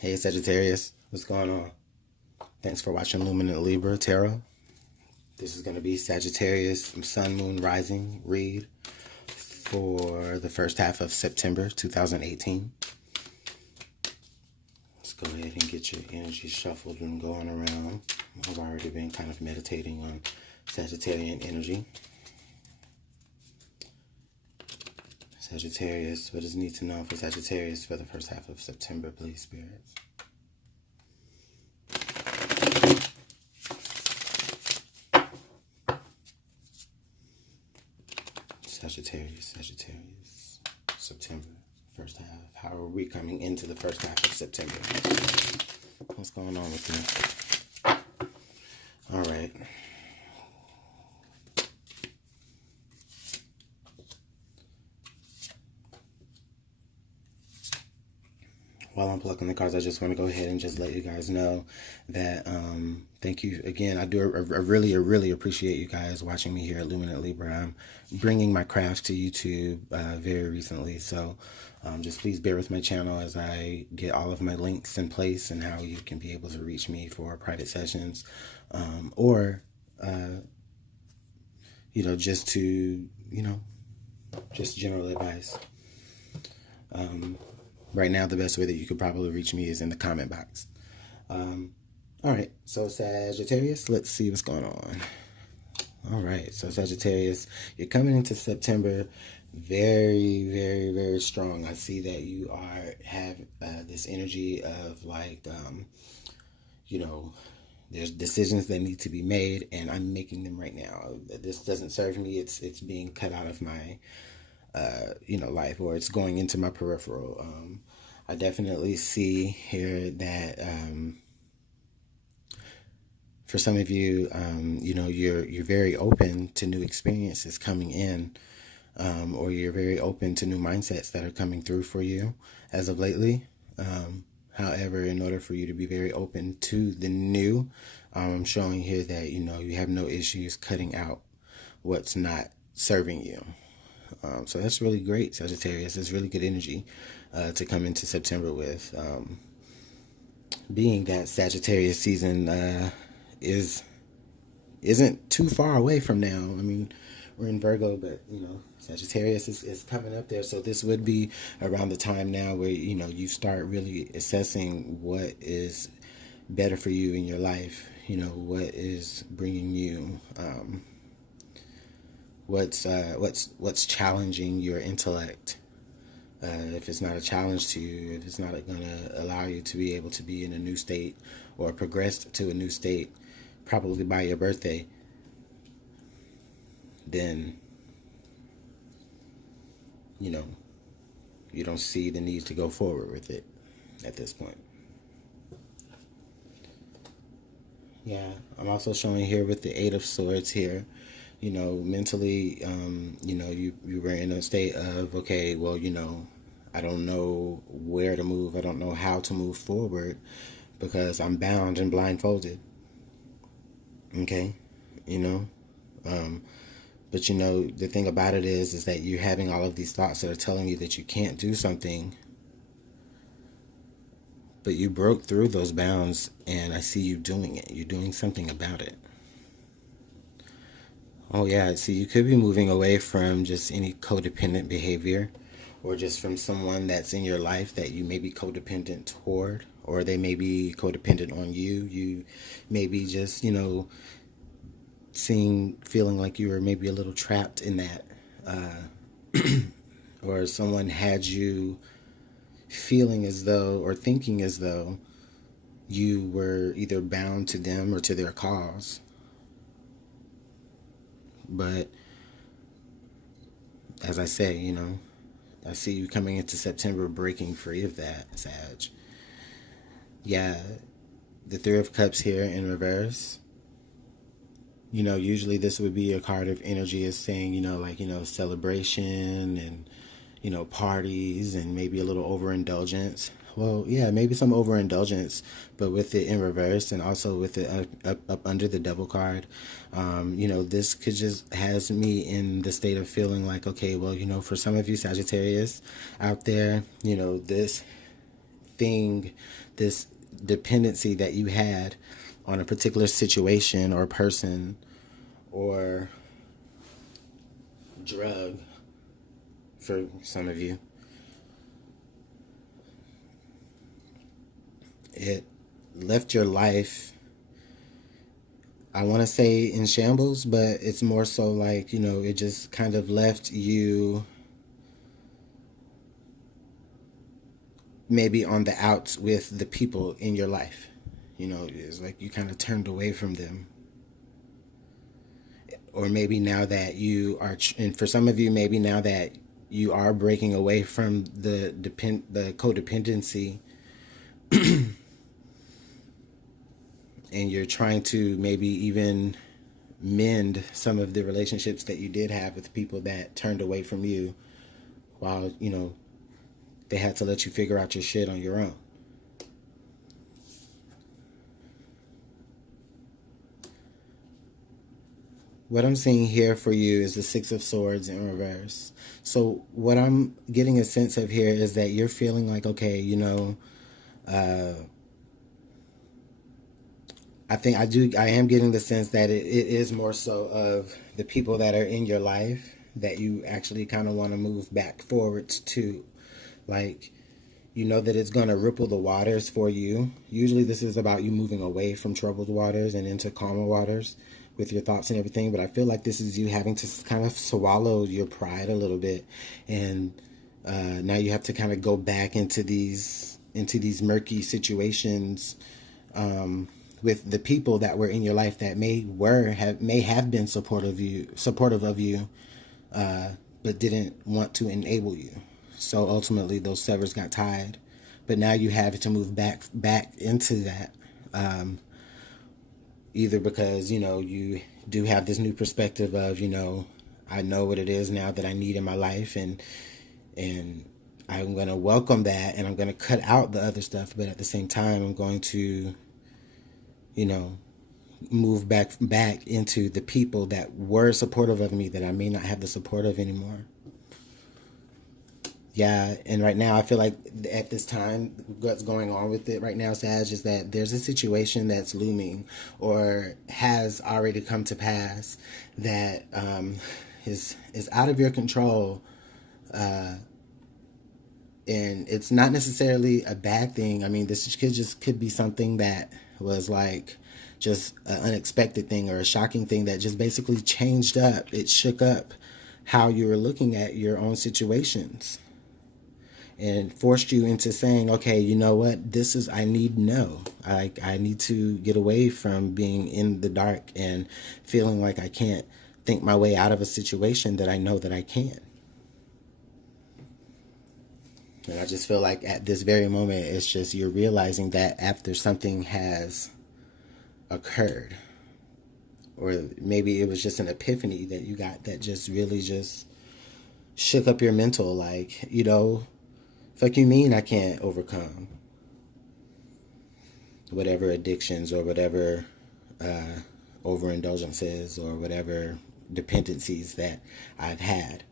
Hey Sagittarius, what's going on? Thanks for watching Luminant Libra Tarot. This is going to be Sagittarius Sun, Moon, Rising read for the first half of September 2018. Let's go ahead and get your energy shuffled and going around. I've already been kind of meditating on Sagittarian energy. Sagittarius, what does need to know for Sagittarius for the first half of September, please, spirits? Sagittarius, September, first half. How are we coming into the first half of September? What's going on with you? All right. While I'm plucking the cards, I just want to go ahead and just let you guys know that thank you again. I really appreciate you guys watching me here at Luminant Libra. I'm bringing my craft to YouTube very recently, so just please bear with my channel as I get all of my links in place and how you can be able to reach me for private sessions or just to just general advice. Right now, the best way that you could probably reach me is in the comment box. All right, so Sagittarius, let's see what's going on. All right, so Sagittarius, you're coming into September very strong. I see that you have this energy of like, there's decisions that need to be made, and I'm making them right now. This doesn't serve me. It's being cut out of my life, or it's going into my peripheral. I definitely see here that for some of you, you're very open to new experiences coming in, or you're very open to new mindsets that are coming through for you as of lately. However, in order for you to be very open to the new, I'm showing here that you have no issues cutting out what's not serving you. So that's really great, Sagittarius. It's really good energy to come into September with. Being that Sagittarius season isn't too far away from now. I mean, we're in Virgo, but Sagittarius is coming up there. So this would be around the time now where you start really assessing what is better for you in your life. What is bringing you. What's challenging your intellect? If it's not a challenge to you, if it's not going to allow you to be able to be in a new state or progress to a new state, probably by your birthday, then you don't see the need to go forward with it at this point. Yeah, I'm also showing here with the Eight of Swords here. Mentally, you were in a state of, okay, well, I don't know where to move. I don't know how to move forward because I'm bound and blindfolded. Okay, but the thing about it is that you're having all of these thoughts that are telling you that you can't do something, but you broke through those bounds, and I see you doing it. You're doing something about it. Oh yeah, see, you could be moving away from just any codependent behavior, or just from someone that's in your life that you may be codependent toward, or they may be codependent on you. You may be just, feeling like you were maybe a little trapped in that, or someone had you feeling as though, or thinking as though, you were either bound to them or to their cause. But as I say, I see you coming into September breaking free of that, Sag. Yeah, the Three of Cups here in reverse. Usually this would be a card of energy is saying, celebration and, parties and maybe a little overindulgence. Well, yeah, maybe some overindulgence, but with it in reverse, and also with it up under the Devil card, this could just has me in the state of feeling like, okay, well, for some of you Sagittarius out there, this thing, this dependency that you had on a particular situation or person or drug for some of you, it left your life, I want to say, in shambles, but it's more so like, it just kind of left you maybe on the outs with the people in your life. It's like you kind of turned away from them. Or maybe now that you are, and for some of you, maybe now that you are breaking away from the codependency, and you're trying to maybe even mend some of the relationships that you did have with people that turned away from you while, they had to let you figure out your shit on your own. What I'm seeing here for you is the Six of Swords in reverse. So what I'm getting a sense of here is that you're feeling like, okay, I am getting the sense that it is more so of the people that are in your life that you actually kind of want to move back forwards to. Like, that it's going to ripple the waters for you. Usually this is about you moving away from troubled waters and into calmer waters with your thoughts and everything. But I feel like this is you having to kind of swallow your pride a little bit. And now you have to kind of go back into these murky situations with the people that were in your life that may have been supportive of you, but didn't want to enable you. So ultimately, those severs got tied, but now you have to move back into that, either because you do have this new perspective of I know what it is now that I need in my life, and I'm going to welcome that, and I'm going to cut out the other stuff, but at the same time, I'm going to move back into the people that were supportive of me that I may not have the support of anymore. Yeah, and right now I feel like at this time, what's going on with it right now, Sag, is that there's a situation that's looming or has already come to pass that is out of your control, and it's not necessarily a bad thing. I mean, this could be something that was like just an unexpected thing or a shocking thing that just basically changed up. It shook up how you were looking at your own situations and forced you into saying, okay, you know what, I need to know. I need to get away from being in the dark and feeling like I can't think my way out of a situation that I know that I can. And I just feel like at this very moment, it's just you're realizing that after something has occurred, or maybe it was just an epiphany that you got that just really just shook up your mental, like, fuck you mean I can't overcome whatever addictions or whatever overindulgences or whatever dependencies that I've had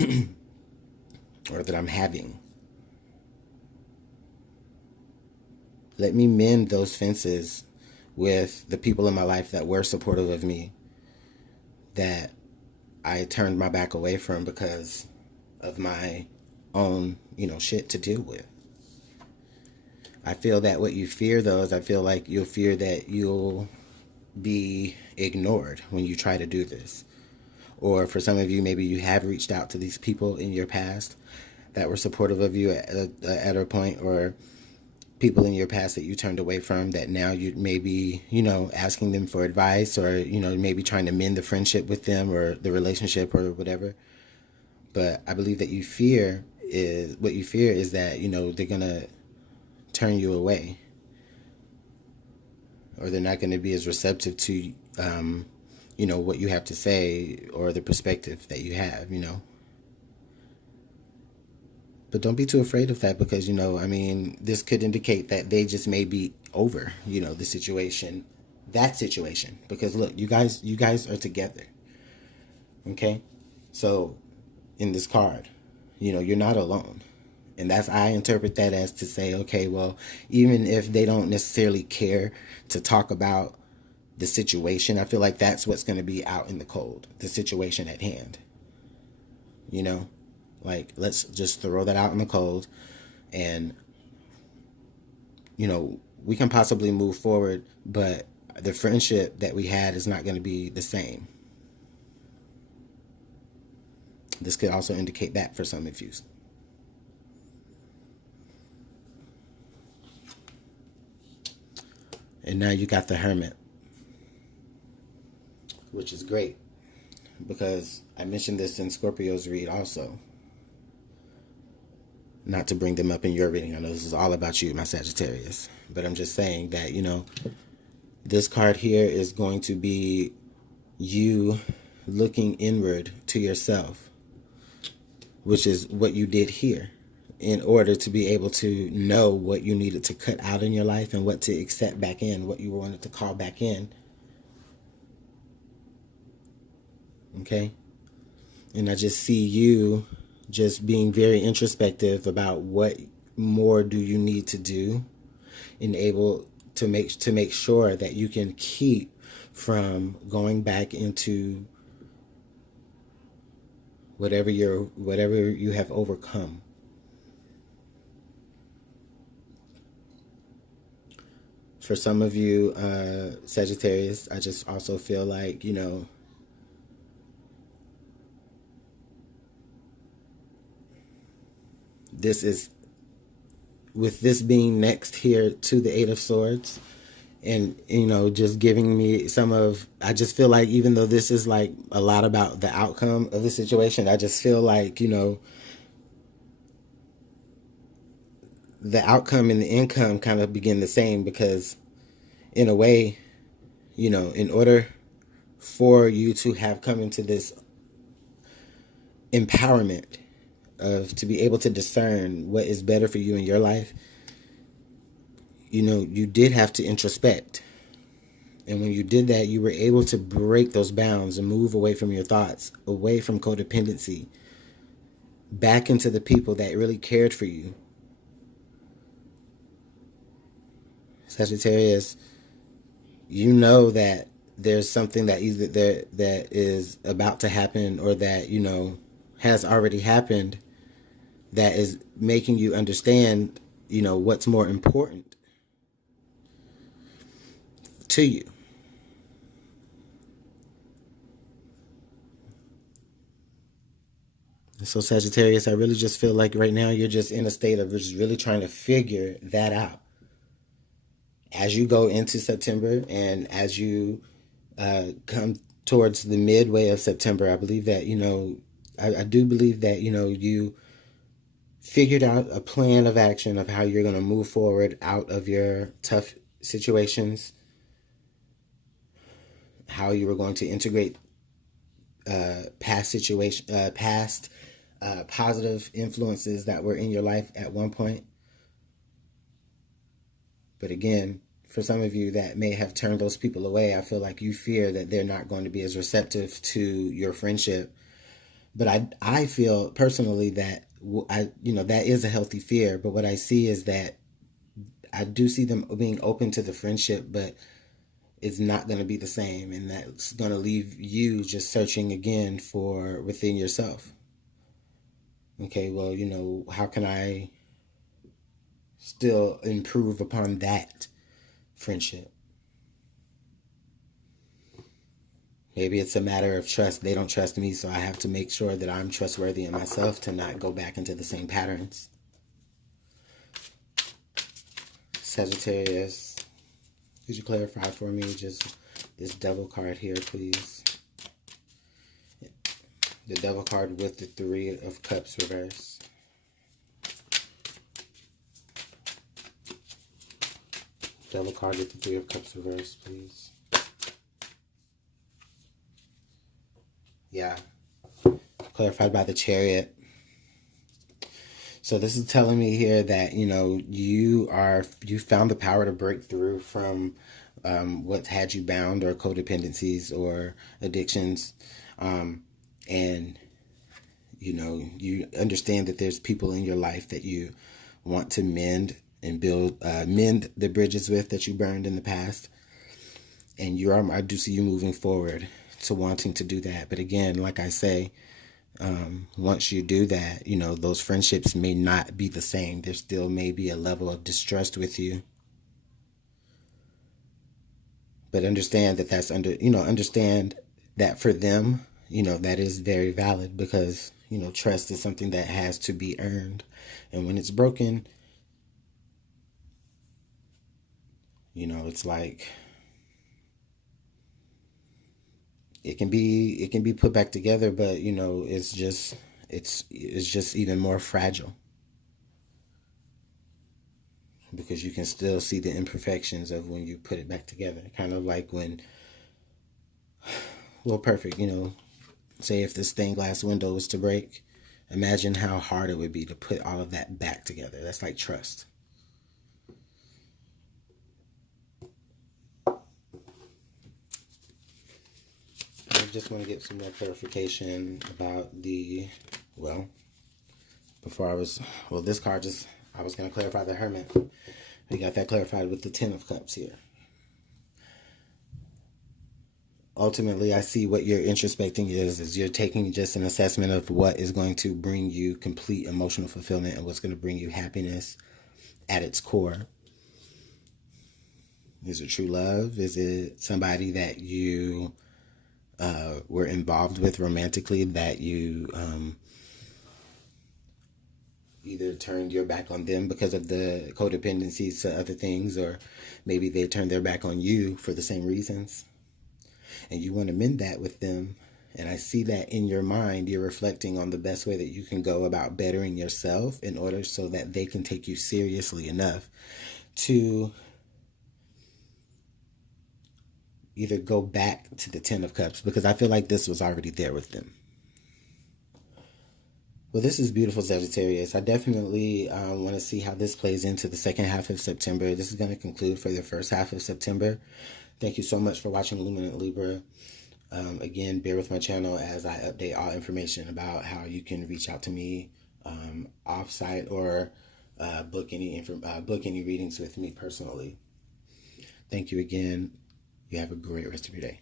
or that I'm having. Let me mend those fences with the people in my life that were supportive of me, that I turned my back away from because of my own, shit to deal with. I feel that what you fear, though, is I feel like you'll fear that you'll be ignored when you try to do this. Or for some of you, maybe you have reached out to these people in your past that were supportive of you at a point, or people in your past that you turned away from that now you may be, asking them for advice, or, maybe trying to mend the friendship with them or the relationship or whatever. But I believe that what you fear is that, they're going to turn you away, or they're not going to be as receptive to, what you have to say or the perspective that you have, But don't be too afraid of that, because, this could indicate that they just may be over, the situation, because look, you guys are together. Okay. So in this card, you're not alone. And I interpret that as to say, okay, well, even if they don't necessarily care to talk about the situation, I feel like that's what's going to be out in the cold, the situation at hand. You know, like, let's just throw that out in the cold, and, we can possibly move forward, but the friendship that we had is not going to be the same. This could also indicate that for some of you. And now you got the Hermit, which is great because I mentioned this in Scorpio's read also. Not to bring them up in your reading. I know this is all about you, my Sagittarius. But I'm just saying that, this card here is going to be you looking inward to yourself, which is what you did here, in order to be able to know what you needed to cut out in your life and what to accept back in, what you wanted to call back in. Okay? And I just see you just being very introspective about what more do you need to do and able to make sure that you can keep from going back into whatever you have overcome. For some of you, Sagittarius, I just also feel like, this is, with this being next here to the Eight of Swords, and, just giving me I just feel like, even though this is like a lot about the outcome of the situation, I just feel like, the outcome and the income kind of begin the same, because in a way, in order for you to have come into this empowerment to be able to discern what is better for you in your life, you did have to introspect. And when you did that, you were able to break those bounds and move away from your thoughts, away from codependency, back into the people that really cared for you. Sagittarius, you know that there's something that either that is about to happen, or that, has already happened, that is making you understand, what's more important to you. So Sagittarius, I really just feel like right now you're just in a state of just really trying to figure that out. As you go into September, and as you come towards the midway of September, I believe that, I do believe that, you figured out a plan of action of how you're going to move forward out of your tough situations, how you were going to integrate past positive influences that were in your life at one point. But again, for some of you that may have turned those people away, I feel like you fear that they're not going to be as receptive to your friendship. But I feel personally that that is a healthy fear. But what I see is that I do see them being open to the friendship, but it's not going to be the same, and that's going to leave you just searching again for within yourself. Okay, well, how can I still improve upon that friendship? Maybe it's a matter of trust. They don't trust me, so I have to make sure that I'm trustworthy in myself to not go back into the same patterns. Sagittarius, could you clarify for me just this Devil card here, please? The Devil card with the Three of Cups reverse. Devil card with the Three of Cups reverse, please. Yeah. Clarified by the Chariot. So this is telling me here that, you found the power to break through from what had you bound, or codependencies or addictions. And, You understand that there's people in your life that you want to mend and mend the bridges with that you burned in the past. And I do see you moving forward to wanting to do that. But again, like I say, once you do that, those friendships may not be the same. There still may be a level of distrust with you. But understand that understand that for them, that is very valid, because, trust is something that has to be earned. And when it's broken, it's like it can be put back together, but it's just even more fragile, because you can still see the imperfections of when you put it back together. Kind of like when, well, perfect, say if this stained glass window was to break, imagine how hard it would be to put all of that back together. That's like trust. I just want to get some more clarification about this card I was going to clarify the Hermit. We got that clarified with the Ten of Cups here. Ultimately, I see what you're introspecting is you're taking just an assessment of what is going to bring you complete emotional fulfillment and what's going to bring you happiness at its core. Is it true love? Is it somebody that you were involved with romantically that you either turned your back on them because of the codependencies to other things, or maybe they turned their back on you for the same reasons, and you want to mend that with them. And I see that in your mind, you're reflecting on the best way that you can go about bettering yourself in order so that they can take you seriously enough to either go back to the Ten of Cups, because I feel like this was already there with them. Well, this is beautiful, Sagittarius. I definitely want to see how this plays into the second half of September. This is going to conclude for the first half of September. Thank you so much for watching Luminant Libra. Again, bear with my channel as I update all information about how you can reach out to me off-site, or book any readings with me personally. Thank you again. You have a great rest of your day.